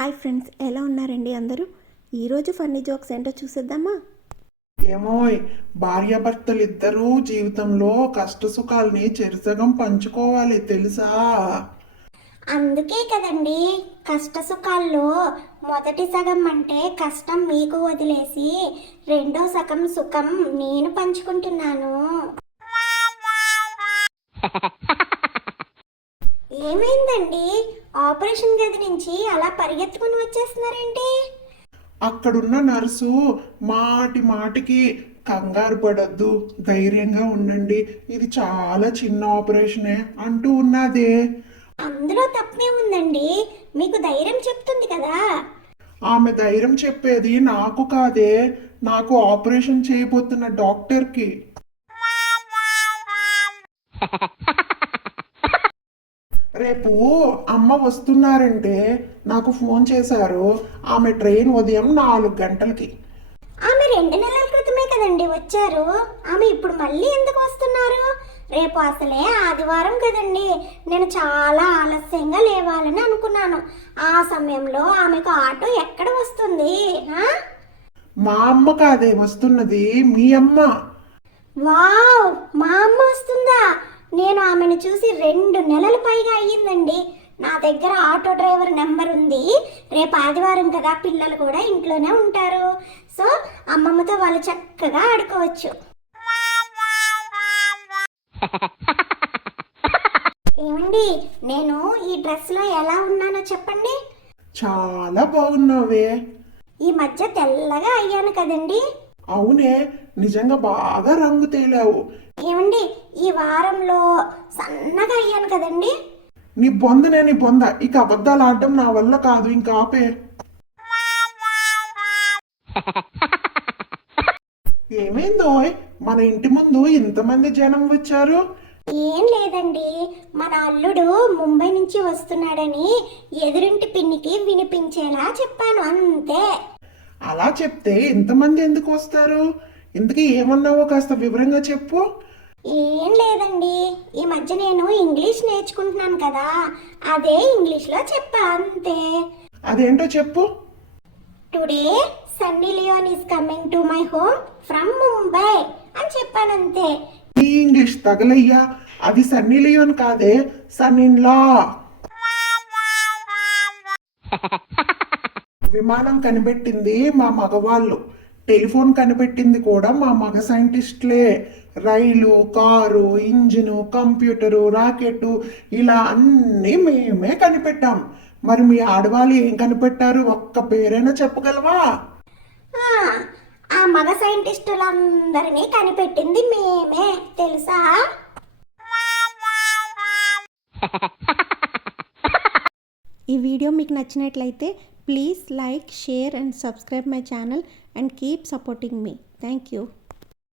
Hi friends, ఎలా ఉన్నారండి అందరూ? ఈరోజు ఫన్నీ జోక్స్ ఏంటో చూసేద్దామా? ఏమోయ్, భార్యాభర్తలు ఇద్దరూ జీవితంలో కష్ట సుఖాల్ని చెరిసగం పంచుకోవాలి తెలుసా? అందుకే కదండి కష్ట సుఖాల్లో మొదటి సగం అంటే కష్టం మీకు వదిలేసి రెండో సగం సుఖం నేను పంచుకుంటున్నాను. ఏమైందండి? ఆపరేషన్ గది నుంచి అలా పరిగెత్తుకుని వచ్చేస్తున్నారేంటి? అక్కడున్న నర్సు మాటి మాటికి కంగారు పడొద్దు, ధైర్యంగా ఉండండి, ఇది చాలా చిన్న ఆపరేషనే అంటూ ఉన్నదే. అందులో తప్పే ఉందండి, మీకు ధైర్యం చెప్తుంది కదా. ఆమె ధైర్యం చెప్పేది నాకు కాదే, నాకు ఆపరేషన్ చేయబోతున్న డాక్టర్కి. రేపు అమ్మ వస్తున్నారంటే నాకు ఫోన్ చేశారు. ఆమె ట్రైన్ ఉదయం 4 గంటలకి. ఆమె 2 నెలల క్రితమే కదండి వచ్చారు. ఆమె ఇప్పుడు మళ్ళీ ఎందుకు వస్తున్నారు? రేపు అసలే ఆదివారం కదండి. నేను చాలా ఆలస్యంగా లేవాలని అనుకున్నాను. ఆ సమయంలో ఆమెకు ఆటో ఎక్కడ వస్తుంది? మా అమ్మ కాదే వస్తున్నది, మీ అమ్మ. వావ్, మా అమ్మ వస్తుందా? నేను ఆమెను చూసి 2 నెలల పైగా అయ్యిందండి. నా దగ్గర ఆటో డ్రైవర్ నెంబర్ ఉంది. రేపు ఆదివారం కదా, పిల్లలు కూడా ఇంట్లోనే ఉంటారు. సో అమ్మమ్మతో వాళ్ళు చక్కగా ఆడుకోవచ్చు. ఏమండి, నేను ఈ డ్రెస్లో ఎలా ఉన్నానో చెప్పండి. చాలా బాగున్నావే. ఈ మధ్య తెల్లగా అయ్యాను కదండి. అవునే, నిజంగా బాగా రంగు తేలావు. ఏమండి, ఈ వారంలో సన్నగా అయ్యాను కదండి. నీ బొందనే నీ బొంద, ఇక అబద్ధాలు ఆడడం నా వల్ల కాదు, ఇంకా ఆపే. ఏమైందో మన ఇంటి ముందు ఇంతమంది జనం వచ్చారు? ఏం లేదండి, మన అల్లుడు ముంబై నుంచి వస్తున్నాడని ఎదురింటి పిన్నికి వినిపించేలా చెప్పాను అంతే. అలా చెప్తే ఇంతమంది ఎందుకు వస్తారు? ఇంతకీ ఏమన్నావో కాస్త వివరంగా చెప్పు. ఏం లేదండి, ఈ మధ్య నేను ఇంగ్లీష్ నేర్చుకుంటున్నాను కదా, అదే ఇంగ్లీష్లో చెప్పా అంతే. అదేంటో చెప్పు. Today Sunny Leone is coming to my home from Mumbai అని చెప్పానంతే. ఈ ఇంగ్లీష్ తగలయ్యా, అది సన్నీ లియోన్ కాదే, సన్నిన్లా. విమానం కనిపెట్టింది మా మగవాళ్ళు, టెలిఫోన్ కనిపెట్టింది కూడా మా మగ సైంటిస్టులే. రైలు, కారు, ఇంజిను, కంప్యూటరు, రాకెట్ ఇలా అన్నీ మేమే కనిపెట్టాం. మరి మీ ఆడవాళ్ళు ఏం కనిపెట్టారు? ఒక్క పేరైనా చెప్పగలవా? ఆ మగ సైంటిస్టులందరినీ కనిపెట్టింది మేమే తెలుసా. ఈ వీడియో మీకు నచ్చినట్లయితే please like, share and subscribe my channel and keep supporting me. Thank you.